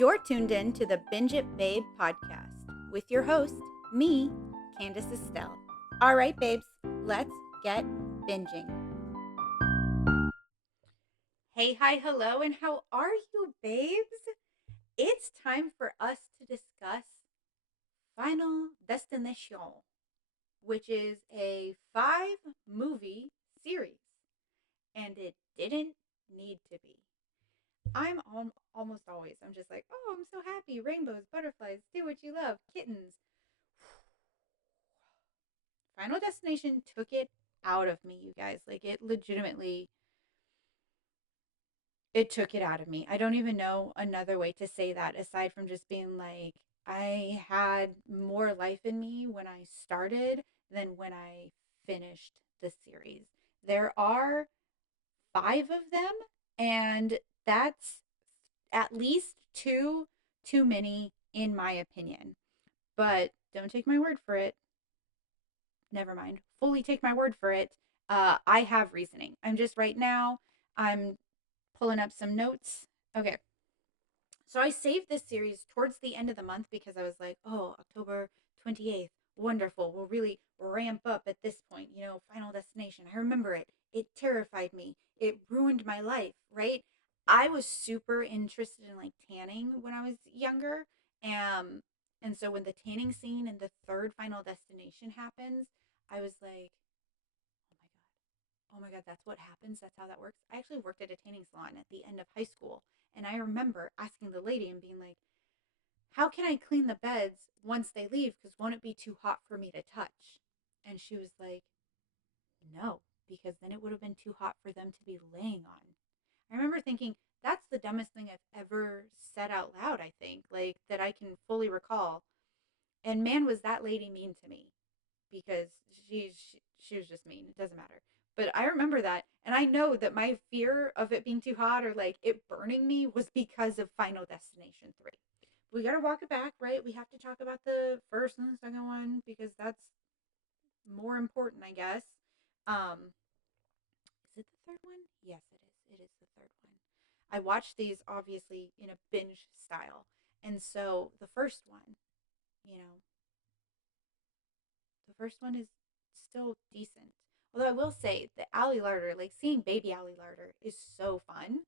You're tuned in to the Binge It Babe podcast with your host, me, Candace Estelle. All right, babes, let's get binging. Hey, hi, hello, and how are you, babes? It's time for us to discuss Final Destination, which is a 5-movie series, and it didn't need to be. Almost always, I'm just like, oh, I'm so happy. Rainbows, butterflies, do what you love, kittens. Final Destination took it out of me, you guys. Like, it legitimately, it took it out of me. I don't even know another way to say that aside from just being like, I had more life in me when I started than when I finished the series. There are 5 of them, and that's at least 2 too many, in my opinion. But don't take my word for it. Never mind. Fully take my word for it. I have reasoning. I'm pulling up some notes. Okay. So I saved this series towards the end of the month because I was like, oh, October 28th. Wonderful. We'll really ramp up at this point. Final Destination. I remember it. It terrified me. It ruined my life, right? I was super interested in like tanning when I was younger. Um, and so when the tanning scene in the third Final Destination happens, I was like, oh my God, that's what happens. That's how that works. I actually worked at a tanning salon at the end of high school. And I remember asking the lady and being like, how can I clean the beds once they leave? Because won't it be too hot for me to touch? And she was like, no, because then it would have been too hot for them to be laying on. I remember thinking, that's the dumbest thing I've ever said out loud, I think, like that I can fully recall. And man, was that lady mean to me because she was just mean. It doesn't matter. But I remember that, and I know that my fear of it being too hot or like it burning me was because of Final Destination 3. We got to walk it back, right? We have to talk about the first and the second one because that's more important, I guess. Um, is it the third one? Yes, it is. It is the third one. I watched these obviously in a binge style. And so the first one, you know, the first one is still decent. Although I will say the Allie Larder, like seeing baby Allie Larder is so fun.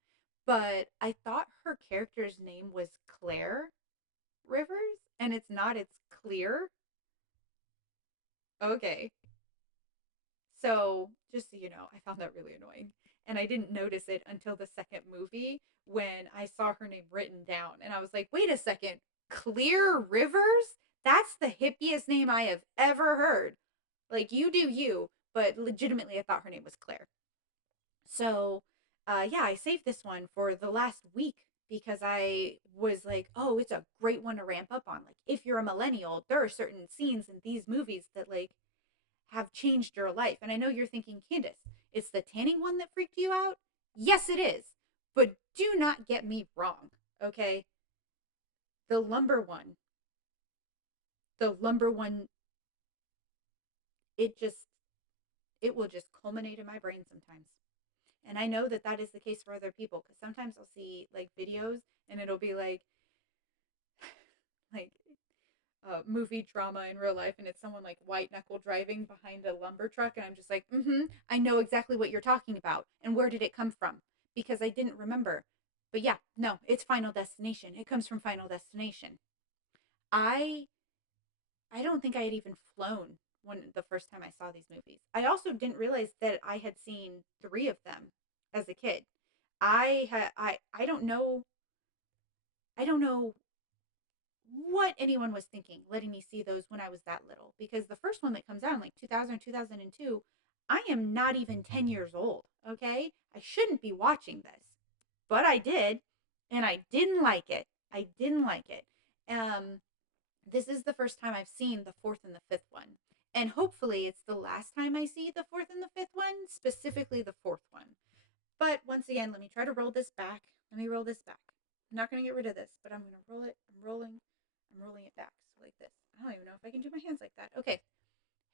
But I thought her character's name was Claire Rivers, and it's not, it's Clear. Okay. So just so you know, I found that really annoying. And I didn't notice it until the second movie when I saw her name written down. And I was like, wait a second, Clear Rivers? That's the hippiest name I have ever heard. Like, you do you, but legitimately, I thought her name was Claire. So, yeah, I saved this one for the last week because I was like, oh, it's a great one to ramp up on. Like, if you're a millennial, there are certain scenes in these movies that, like, have changed your life. And I know you're thinking, Candace, it's the tanning one that freaked you out? Yes, it is. But do not get me wrong, okay? The lumber one, the lumber one, it just, it will just culminate in my brain sometimes. And I know that that is the case for other people because sometimes I'll see like videos and it'll be like movie drama in real life and it's someone like white knuckle driving behind a lumber truck and I'm just like, I know exactly what you're talking about and where did it come from because I didn't remember. But yeah, no, it's Final Destination. It comes from Final Destination. I I don't think I had even flown when the first time I saw these movies. I also didn't realize that I had seen 3 of them as a kid. I don't know what anyone was thinking letting me see those when I was that little because the first one that comes out in like 2000 2002, I am not even 10 years old, okay? I shouldn't be watching this. But I did and I didn't like it. I didn't like it. Um this is the first time I've seen the fourth and the fifth one. And hopefully it's the last time I see the fourth and the fifth one, specifically the fourth one. But once again, let me try to roll this back. Let me roll this back. I'm not going to get rid of this, but I'm going to roll it. I'm rolling it back. So like this. I don't even know if I can do my hands like that. Okay.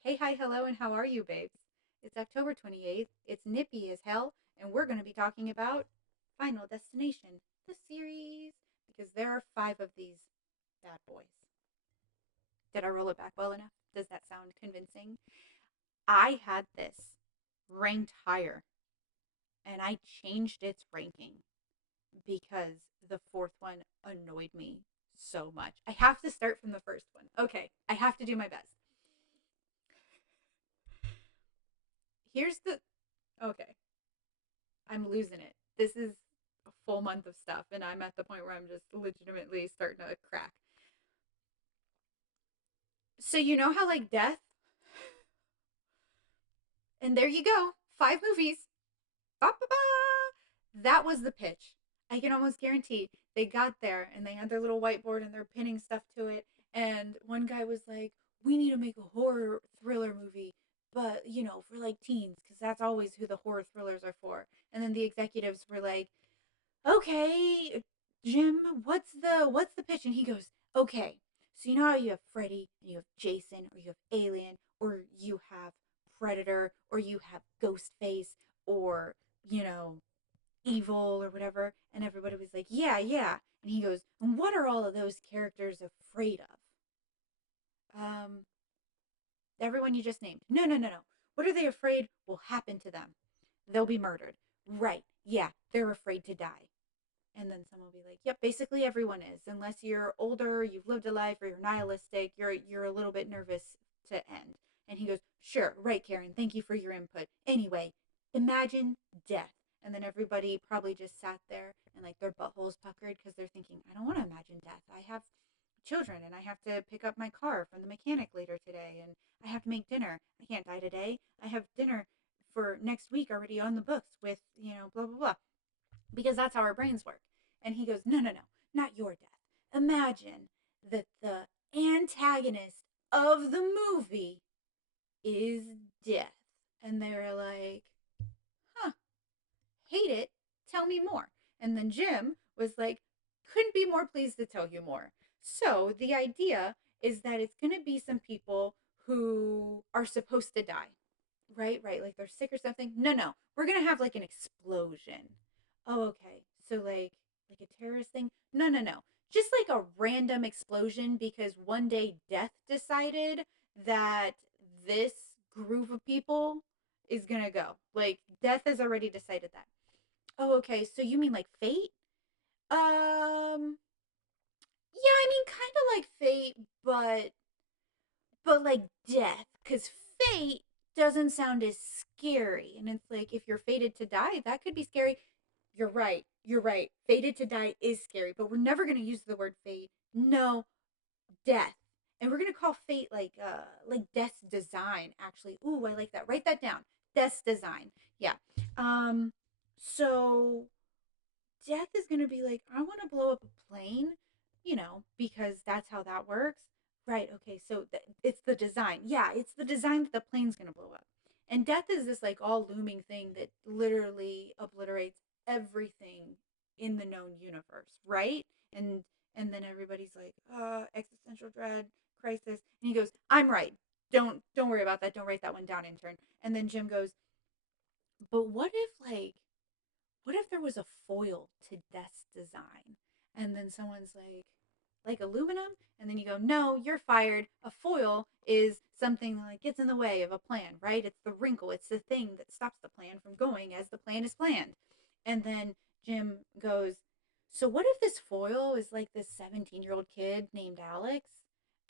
Hey, hi, hello, and how are you, babes? It's October 28th. It's nippy as hell, and we're going to be talking about Final Destination, the series, because there are 5 of these bad boys. Did I roll it back well enough? Does that sound convincing? I had this ranked higher and I changed its ranking because the fourth one annoyed me so much. I have to start from the first one. Okay, I have to do my best. Here's the. Okay, I'm losing it. This is a full month of stuff, and I'm at the point where I'm just legitimately starting to crack. So, you know how, like, death, and there you go, 5 movies. Ba, ba, ba. That was the pitch. I can almost guarantee they got there and they had their little whiteboard and they're pinning stuff to it. And one guy was like, "We need to make a horror thriller movie, but for like teens, because that's always who the horror thrillers are for." And then the executives were like, "Okay, Jim, what's the pitch?" And he goes, "Okay, so you know how you have Freddy, and you have Jason, or you have Alien, or you have Predator, or you have Ghostface, or you know Evil, or whatever." And everybody was like, "Yeah, yeah." And he goes, "And what are all of those characters afraid of?" Everyone you just named. No, no, no, no. What are they afraid will happen to them? They'll be murdered. Right. Yeah, they're afraid to die. And then someone will be like, "Yep, basically everyone is, unless you're older, you've lived a life, or you're nihilistic, you're a little bit nervous to end." And he goes, "Sure, right, Karen, thank you for your input. Anyway, imagine death." And then everybody probably just sat there and like their buttholes puckered because they're thinking, "I don't want to imagine death. I have children and I have to pick up my car from the mechanic later today and I have to make dinner. I can't die today. I have dinner for next week already on the books with, blah, blah, blah." Because that's how our brains work. And he goes, "No, no, no, not your death. Imagine that the antagonist of the movie is death." And they're like, "Huh, hate it. Tell me more." And then Jim was like, "Couldn't be more pleased to tell you more." So the idea is that it's going to be some people who are supposed to die. Right, right. Like they're sick or something. No, no. We're gonna have like an explosion. Oh, okay. So like a terrorist thing? No, no, no. Just like a random explosion because one day death decided that this group of people is gonna go. Like death has already decided that. Oh, okay. So you mean like fate? Yeah, I mean kind of like fate, but like death, because fate doesn't sound as scary. And it's like, if you're fated to die, that could be scary. You're right. You're right. Fated to die is scary, but we're never going to use the word fate. No, death. And we're going to call fate like death's design, actually. Ooh, I like that. Write that down. Death's design. Yeah. Um so death is going to be like, "I want to blow up a plane, because that's how that works." Right. Okay. So it's the design. Yeah, it's the design that the plane's going to blow up. And death is this like all looming thing that literally obliterates everything in the known universe, right? And then everybody's like, existential dread, crisis. And he goes, "I'm right. Don't worry about that. Don't write that one down, intern." And then Jim goes, "But what if there was a foil to death's design?" And then someone's like aluminum? And then you go, "No, you're fired. A foil is something that like gets in the way of a plan, right? It's the wrinkle. It's the thing that stops the plan from going as the plan is planned." And then Jim goes, "So what if this foil is like this 17-year-old kid named Alex?"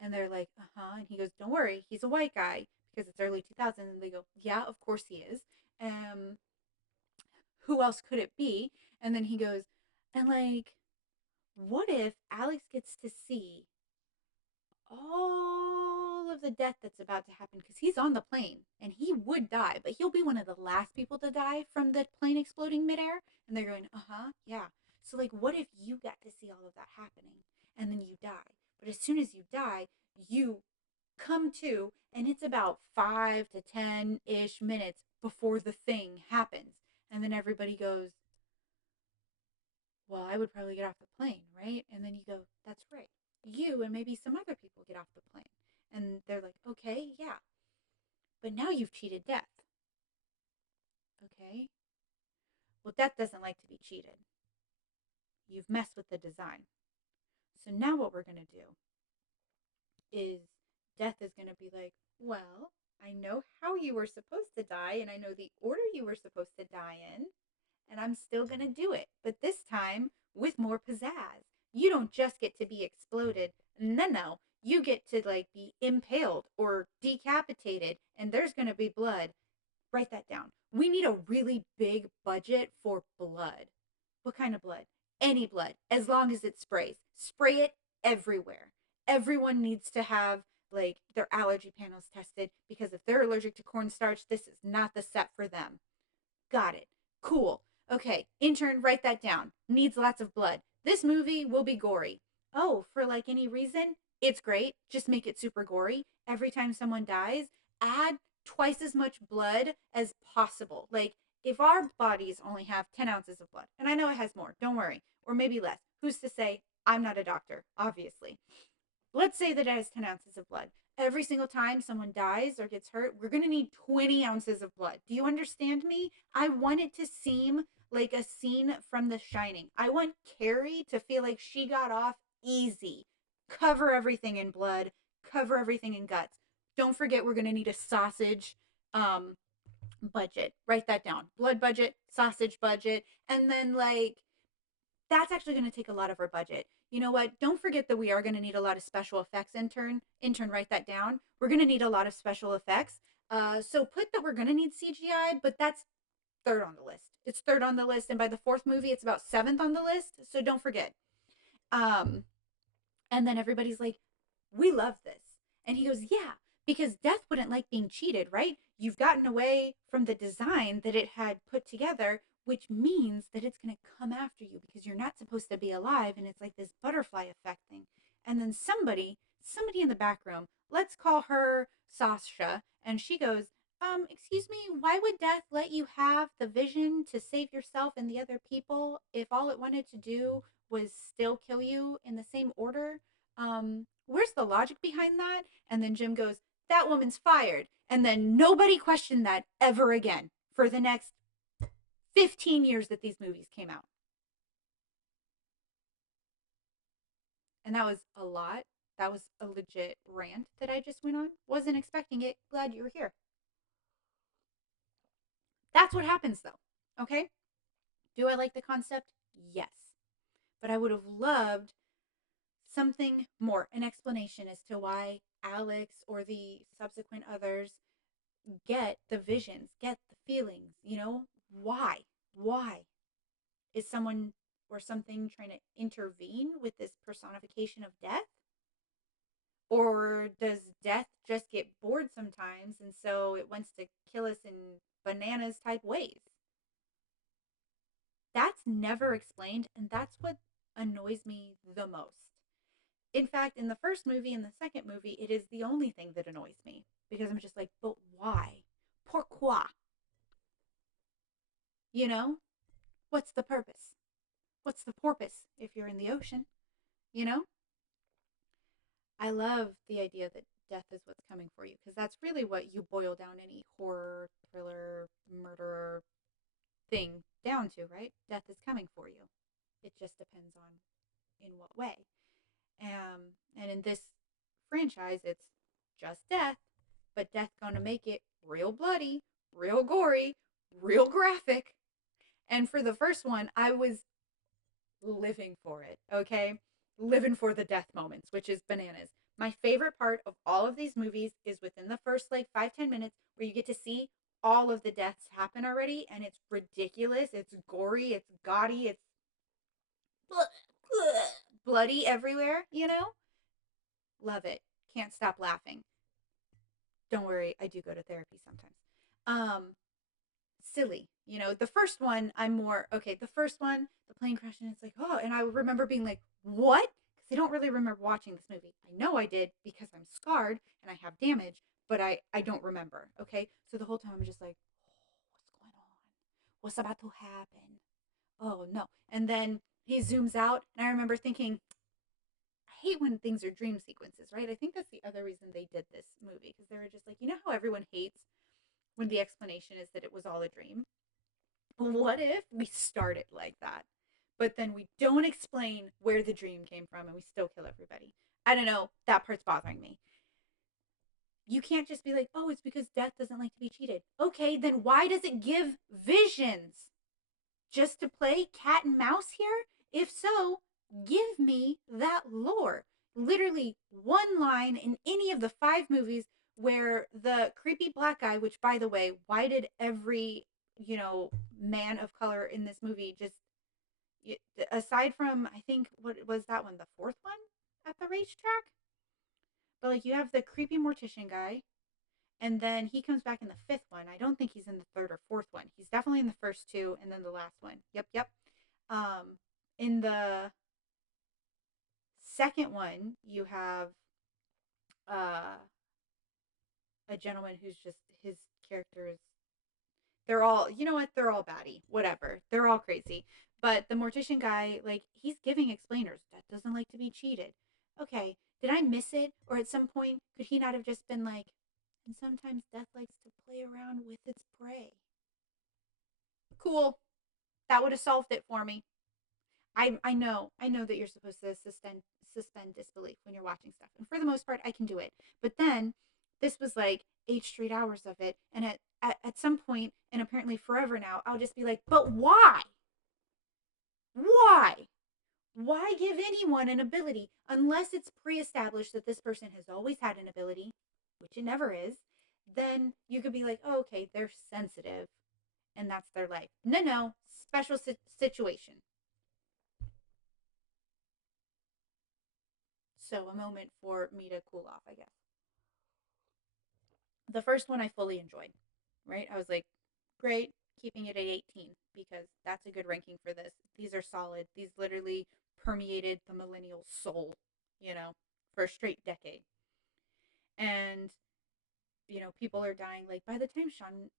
And they're like, "Uh-huh." And he goes, "Don't worry, he's a white guy because it's early 2000." And they go, "Yeah, of course he is. Um, who else could it be?" And then he goes, "And like, what if Alex gets to see all of the death that's about to happen because he's on the plane and he would die, but he'll be one of the last people to die from the plane exploding midair." And they're going, "Uh-huh, yeah. So like, what if you got to see all of that happening and then you die? But as soon as you die, you come to, and it's about 5 to 10-ish minutes before the thing happens." And then everybody goes, "Well, I would probably get off the plane, right?" And then you go, "That's right. You and maybe some other people get off the plane." And they're like, "Okay, yeah. But now you've cheated death." Okay. Well, death doesn't like to be cheated. You've messed with the design. So now what we're going to do is death is going to be like, well, I know how you were supposed to die, and I know the order you were supposed to die in, and I'm still going to do it. But this time with more pizzazz. You don't just get to be exploded. No, no. You get to like be impaled or decapitated, and there's going to be blood. Write that down. We need a really big budget for blood. What kind of blood? Any blood, as long as it sprays. Spray it everywhere. Everyone needs to have like their allergy panels tested because if they're allergic to cornstarch, this is not the set for them. Got it. Cool. Okay, intern, write that down. Needs lots of blood. This movie will be gory. Oh, for like any reason? It's great. Just make it super gory. Every time someone dies, add twice as much blood as possible. Like, if our bodies only have 10 ounces of blood, and I know it has more, don't worry, or maybe less. Who's to say? I'm not a doctor, obviously. Let's say that it has 10 ounces of blood. Every single time someone dies or gets hurt, we're going to need 20 ounces of blood. Do you understand me? I want it to seem like a scene from The Shining. I want Carrie to feel like she got off easy. Cover everything in blood, cover everything in guts. Don't forget, we're going to need a sausage um, budget. Write that down. Blood budget, sausage budget, and then like that's actually going to take a lot of our budget. You know what? Don't forget that we are going to need a lot of special effects, intern. Intern, write that down. We're going to need a lot of special effects. So put that we're going to need CGI, but that's third on the list. It's third on the list. And by the fourth movie, it's about seventh on the list. So don't forget. Um, and then everybody's like, we love this. And he goes, yeah, because Death wouldn't like being cheated, right? You've gotten away from the design that it had put together, which means that it's going to come after you because you're not supposed to be alive. And it's like this butterfly effect thing. And then somebody in the back room, let's call her Sasha, and she goes, excuse me, why would Death let you have the vision to save yourself and the other people if all it wanted to do was still kill you in the same order? Where's the logic behind that? And then Jim goes, that woman's fired. And then nobody questioned that ever again for the next 15 years that these movies came out. And that was a lot. That was a legit rant that I just went on. Wasn't expecting it. Glad you were here. That's what happens though. Okay? Do I like the concept? Yes. But I would have loved something more, an explanation as to why Alex or the subsequent others get the visions, get the feelings, why? Why? Is someone or something trying to intervene with this personification of death? Or does death just get bored sometimes and so it wants to kill us in bananas type ways? That's never explained, and that's what annoys me the most. In fact, in the first movie and the second movie, it is the only thing that annoys me because I'm just like, but why? Pourquoi? You know? What's the purpose? What's the porpoise if you're in the ocean? You know? I love the idea that death is what's coming for you because that's really what you boil down any horror, thriller, murder thing down to, right? Death is coming for you. It just depends on in what way. And in this franchise, it's just death, but death gonna make it real bloody, real gory, real graphic. And for the first one, I was living for it, okay? Living for the death moments, which is bananas. My favorite part of all of these movies is within the first like 5-10 minutes where you get to see all of the deaths happen already, and it's ridiculous, it's gory, it's gaudy, it's bloody everywhere. Love it. Can't stop laughing. Don't worry, I do go to therapy sometimes. Um, Silly. The first one, I'm more okay. The first one, the plane crash, and it's like, oh, and I remember being like, what? Because I don't really remember watching this movie. I know I did because I'm scarred and I have damage, but I don't remember. Okay, so the whole time I'm just like, oh, what's going on? What's about to happen? Oh no! And then he zooms out, and I remember thinking, I hate when things are dream sequences, right? I think that's the other reason they did this movie because they were just like, how everyone hates when the explanation is that it was all a dream. What if we started like that? but then we don't explain where the dream came from and we still kill everybody. I don't know. That part's bothering me. You can't just be like, oh, it's because death doesn't like to be cheated. Okay, then why does it give visions? Just to play cat and mouse here? If so, give me that lore. Literally one line in any of the five movies where the creepy black guy, which by the way, why did every, man of color in this movie just, aside from, I think, what was that one, the fourth one at the racetrack? But like you have the creepy mortician guy, and then he comes back in the fifth one. I don't think he's in the third or fourth one. He's definitely in the first two, and then the last one. Yep, yep. Um, in the second one, you have uh, a gentleman who's just his characters. They're all, you know what? They're all batty. Whatever. They're all crazy. But the mortician guy, like, he's giving explainers. That doesn't like to be cheated. Okay, did I miss it? Or at some point, could he not have just been like, and sometimes death likes to play around with its prey? Cool. That would have solved it for me. I know that you're supposed to suspend disbelief when you're watching stuff, and for the most part, I can do it. But then this was like 8 straight hours of it, and at some point, and apparently forever now, I'll just be like, but why? Why? Why give anyone an ability unless it's pre-established that this person has always had an ability, which it never is? Then you could be like, oh, okay, they're sensitive, and that's their life. No, no, special situation. So a moment for me to cool off, I guess. The first one I fully enjoyed, right? I was like, great, keeping it at 18 because that's a good ranking for this. These are solid. These literally permeated the millennial soul, for a straight decade. And, people are dying. Like by the time Sean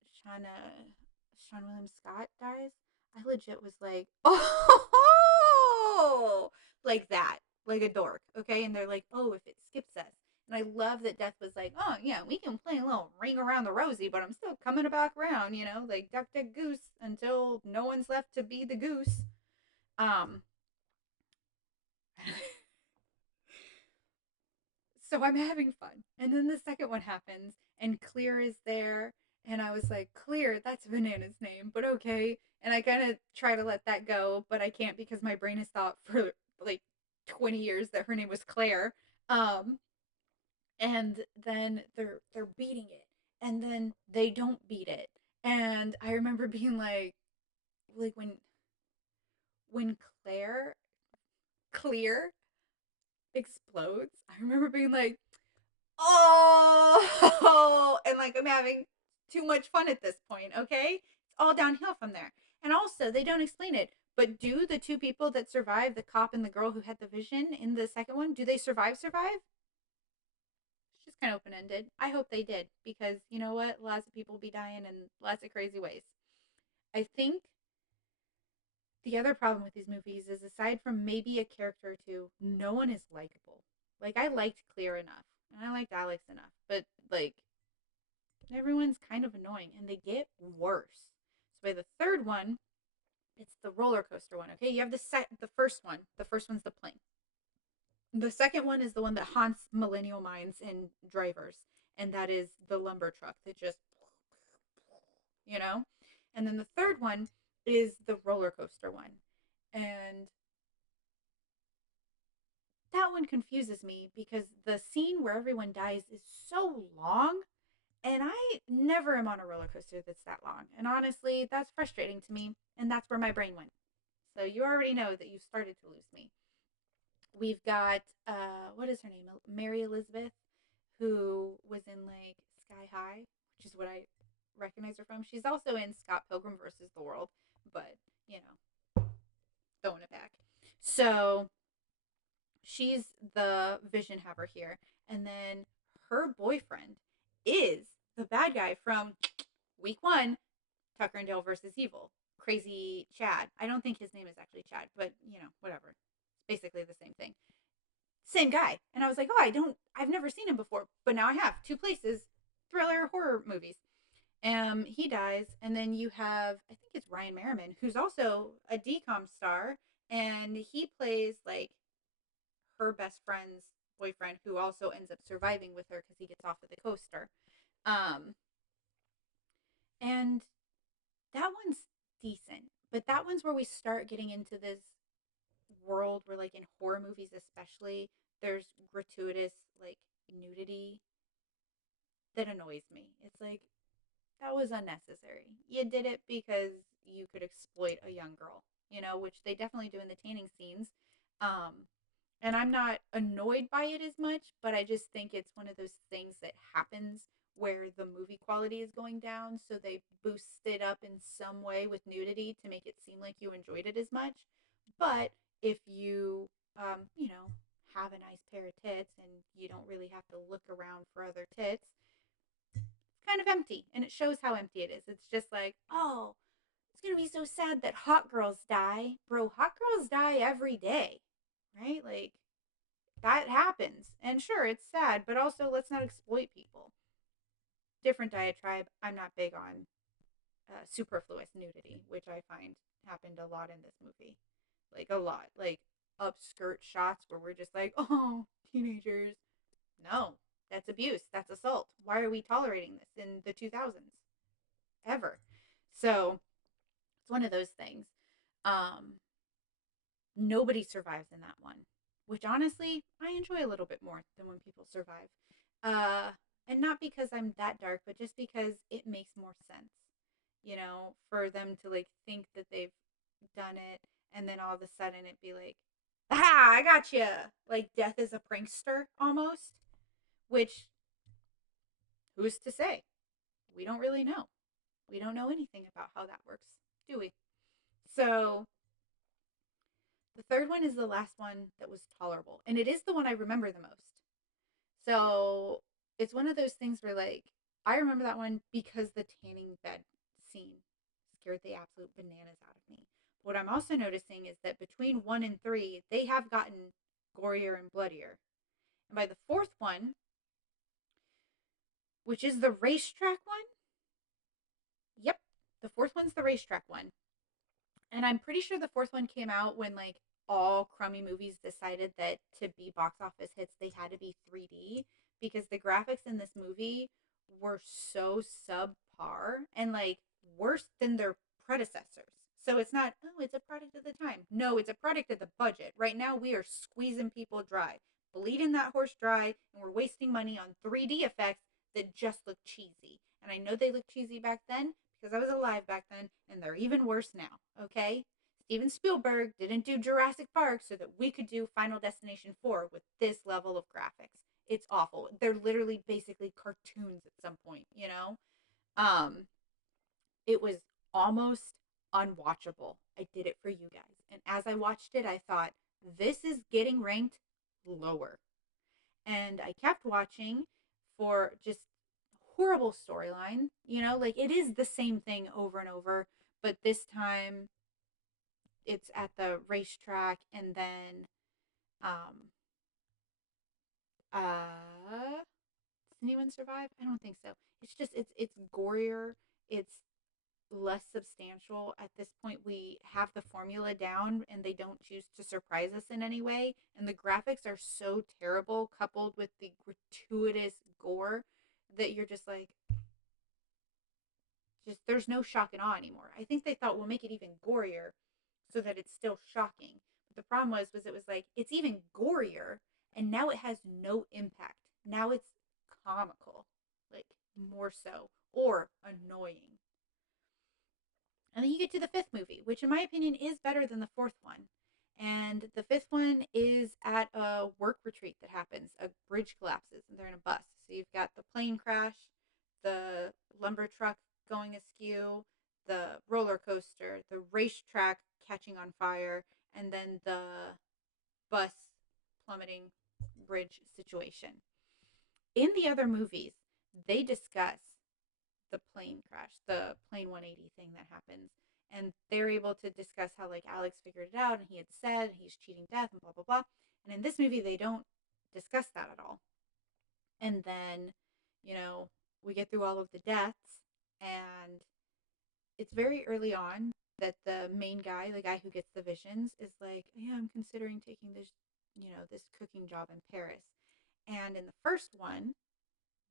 William Scott dies, I legit was like, oh, like that, like a dork. Okay. And they're like, oh, if it skips us. And I love that Death was like, oh, yeah, we can play a little ring around the rosy, but I'm still coming back around, like duck, duck, goose until no one's left to be the goose. Um, so I'm having fun. And then the second one happens, and Clear is there. And I was like, Clear, that's Banana's name, but okay. And I kind of try to let that go, but I can't because my brain has thought for like 20 years that her name was Claire. Um, and then they're beating it, and then they don't beat it. And I remember being like when Clear explodes, I remember being like, oh, and like I'm having too much fun at this point. Okay, it's all downhill from there. And also, they don't explain it. But do the two people that survive, the cop and the girl who had the vision in the second one, do they survive? Survive? It's just kind of open ended. I hope they did because you know what? Lots of people be dying in lots of crazy ways. I think the other problem with these movies is aside from maybe a character or two, no one is likable. Like I liked Clear enough and I liked Alex enough, but like everyone's kind of annoying and they get worse. So by the third one, it's the roller coaster one. Okay, you have the first one. The first one's the plane. The second one is the one that haunts millennial minds and drivers, and that is the lumber truck that just, you know. And then the third one is the roller coaster one, and that one confuses me because the scene where everyone dies is so long, and I never am on a roller coaster that's that long. And honestly, that's frustrating to me, and that's where my brain went. So you already know that you've started to lose me. We've got what is her name? Mary Elizabeth, who was in like Sky High, which is what I recognize her from. She's also in Scott Pilgrim versus the World, but you know, throwing it back. So she's the vision haver here, and then her boyfriend is the bad guy from week one, Tucker and Dale versus Evil. Crazy Chad. I don't think his name is actually Chad, but whatever. It's basically the same thing. Same guy. And I was like, I've never seen him before, but now I have. Two places, thriller horror movies. He dies, and then you have, I think it's Ryan Merriman, who's also a DCOM star, And he plays like her best friend's boyfriend, who also ends up surviving with her because he gets off of the coaster. Um, and that one's decent, but that one's where we start getting into this world where, like in horror movies, especially, there's gratuitous like nudity that annoys me. It's like, that was unnecessary. You did it because you could exploit a young girl, which they definitely do in the tanning scenes. Um, and I'm not annoyed by it as much, but I just think it's one of those things that happens where the movie quality is going down, so they boost it up in some way with nudity to make it seem like you enjoyed it as much. But if you, have a nice pair of tits and you don't really have to look around for other tits, it's kind of empty, and it shows how empty it is. It's just like, oh, it's gonna be so sad that hot girls die, bro. Hot girls die every day, right? Like, that happens. And sure, it's sad, but also let's not exploit people. Different diatribe. I'm not big on superfluous nudity, which I find happened a lot in this movie. Like, a lot. Like, upskirt shots where we're just like, oh, teenagers. No, that's abuse. That's assault. Why are we tolerating this in the 2000s? Ever. So, it's one of those things. Um, Nobody survives in that one, which honestly I enjoy a little bit more than when people survive. Uh, and not because I'm that dark, but just because it makes more sense, for them to like think that they've done it, and then all of a sudden it be like, "Ah, I got you!" Like death is a prankster almost. Which, who's to say? We don't really know. We don't know anything about how that works, do we? So the third one is the last one that was tolerable, and it is the one I remember the most. So it's one of those things where, like, I remember that one because the tanning bed scene scared the absolute bananas out of me. What I'm also noticing is that between one and three, they have gotten gorier and bloodier. And by the fourth one, which is the racetrack one, yep, the fourth one's the racetrack one. And I'm pretty sure the fourth one came out when like all crummy movies decided that to be box office hits they had to be 3D, because the graphics in this movie were so subpar and like worse than their predecessors. So it's not, oh, it's a product of the time. No, it's a product of the budget. Right now we are squeezing people dry, bleeding that horse dry, and we're wasting money on 3D effects that just look cheesy. And I know they look cheesy back then because I was alive back then, and they're even worse now, okay? Steven Spielberg didn't do Jurassic Park so that we could do Final Destination 4 with this level of graphics. It's awful. They're literally basically cartoons at some point. Um, it was almost unwatchable. I did it for you guys. And as I watched it, I thought, this is getting ranked lower. And I kept watching for just horrible storyline. Like it is the same thing over and over, but this time it's at the racetrack, and then um does anyone survive? I don't think so. It's just it's gorier, it's less substantial. At this point we have the formula down and they don't choose to surprise us in any way, and the graphics are so terrible coupled with the gratuitous gore that you're just like, just there's no shock and awe anymore. I think they thought we'll make it even gorier so that it's still shocking. But the problem was it was like it's even gorier and now it has no impact. Now it's comical, like more so, or annoying. And then you get to the fifth movie, which in my opinion is better than the fourth one. And the fifth one is at a work retreat that happens. A bridge collapses and they're in a bus. So you've got the plane crash, the lumber truck going askew, the roller coaster, the racetrack catching on fire, and then the bus plummeting bridge situation. In the other movies, they discuss the plane crash, the plane 180 thing that happens. And they're able to discuss how like Alex figured it out and he had said he's cheating death and blah blah blah. And in this movie they don't discuss that at all. And then, we get through all of the deaths, and it's very early on, that the main guy, the guy who gets the visions, is like, yeah, I'm considering taking this, this cooking job in Paris. And in the first one,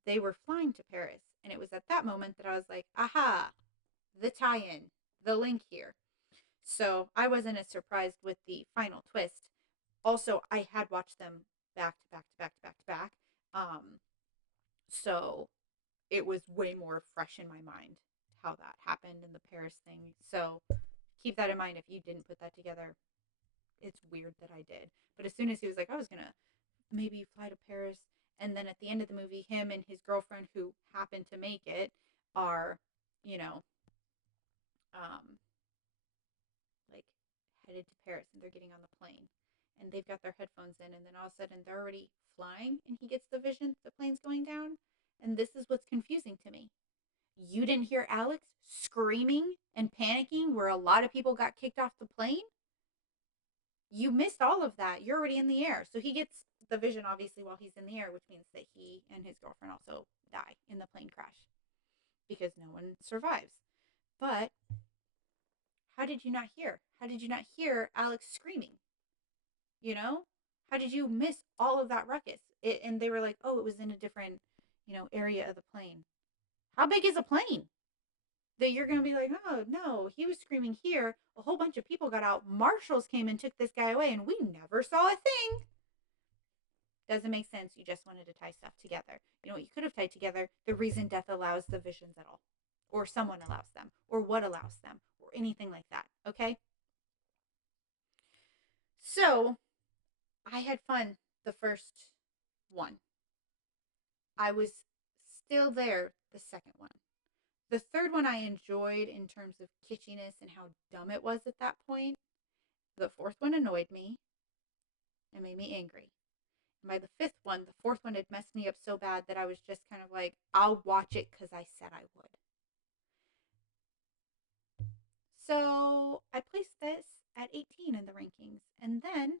they were flying to Paris. And it was at that moment that I was like, aha, the tie in, the link here. So I wasn't as surprised with the final twist. Also, I had watched them back to back to back to back to back. So it was way more fresh in my mind how that happened in the Paris thing. So keep that in mind if you didn't put that together. It's weird that I did. But as soon as he was like, I was going to maybe fly to Paris. And then at the end of the movie, him and his girlfriend, who happened to make it, are, you know, um, like headed to Paris and they're getting on the plane. And they've got their headphones in. And then all of a sudden they're already flying and he gets the vision the plane's going down. And this is what's confusing to me. You didn't hear Alex screaming and panicking where a lot of people got kicked off the plane? You missed all of that. You're already in the air. So he gets the vision, obviously, while he's in the air, which means that he and his girlfriend also die in the plane crash because no one survives. But how did you not hear? How did you not hear Alex screaming? You know? How did you miss all of that ruckus? And they were like, oh, it was in a different, area of the plane. How big is a plane? That you're going to be like, oh, no, he was screaming here. A whole bunch of people got out. Marshals came and took this guy away, and we never saw a thing. Doesn't make sense. You just wanted to tie stuff together. You know what you could have tied together? The reason death allows the visions at all, or someone allows them, or what allows them, or anything like that. Okay? So I had fun the first one. I was still there the second one. The third one I enjoyed in terms of kitschiness and how dumb it was at that point. The fourth one annoyed me and made me angry. And by the fifth one, the fourth one had messed me up so bad that I was just kind of like, I'll watch it because I said I would. So I placed this at 18 in the rankings. And then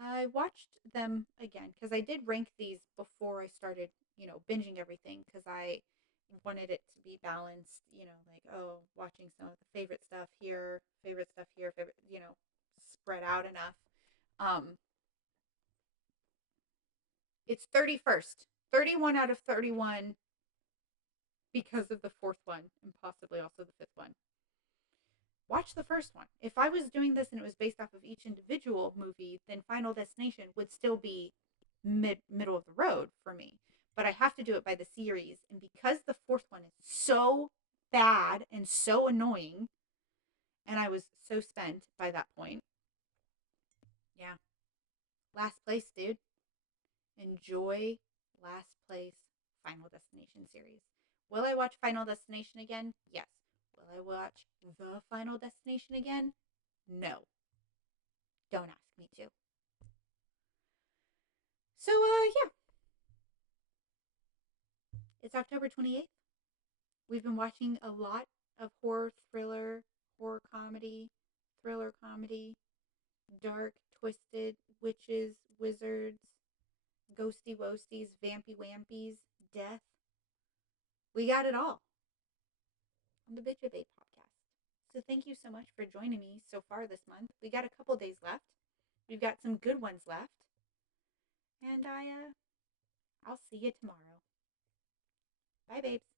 I watched them again because I did rank these before I started, binging everything because I wanted it to be balanced, like, oh, watching some of the favorite stuff here, favorite, spread out enough. Um, it's 31st, 31 out of 31 because of the fourth one and possibly also the fifth one. Watch the first one. If I was doing this and it was based off of each individual movie, then Final Destination would still be middle of the road for me. But I have to do it by the series. And because the fourth one is so bad and so annoying, and I was so spent by that point, yeah. Last place, dude. Enjoy Last Place Final Destination series. Will I watch Final Destination again? Yes. Will I watch The Final Destination again? No. Don't ask me to. So, yeah. It's October 28th. We've been watching a lot of horror comedy, thriller comedy, dark, twisted, witches, wizards, ghosty wosties, vampy wampies, death. We got it all on the Binge It Babe podcast. So thank you so much for joining me so far this month. We got a couple days left. We've got some good ones left. And I'll see you tomorrow. Bye, babes.